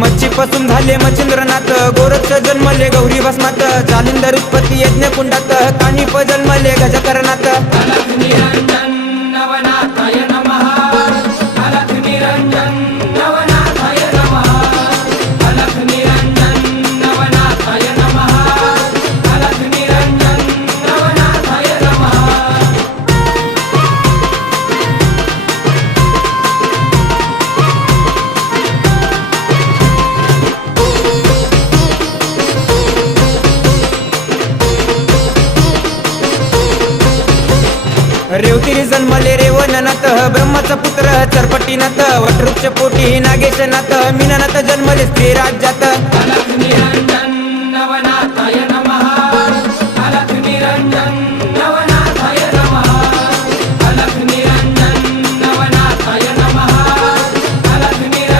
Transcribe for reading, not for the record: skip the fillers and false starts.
मच्छीपासून झाले मच्छिंद्रनाथ, गोरक्ष जन्मले गौरी भस्मात, जालिंदर उत्पत्ती यज्ञ कुंडात, कानिप जन्मले गजकरणात। अलख निरंजन नवनाथाय नमः, अलख निरंजन नवनाथाय नमः, अलख निरंजन नवनाथाय नमः, अलख निरंजन नवनाथाय नमः। रेवतिरी जन्मले रेवणनाथ, ब्रह्माचा पुत्र चरपटीनाथ, वटवृक्ष पोटी नागेशनाथ, मीननाथ जन्मले स्त्री राज्यात।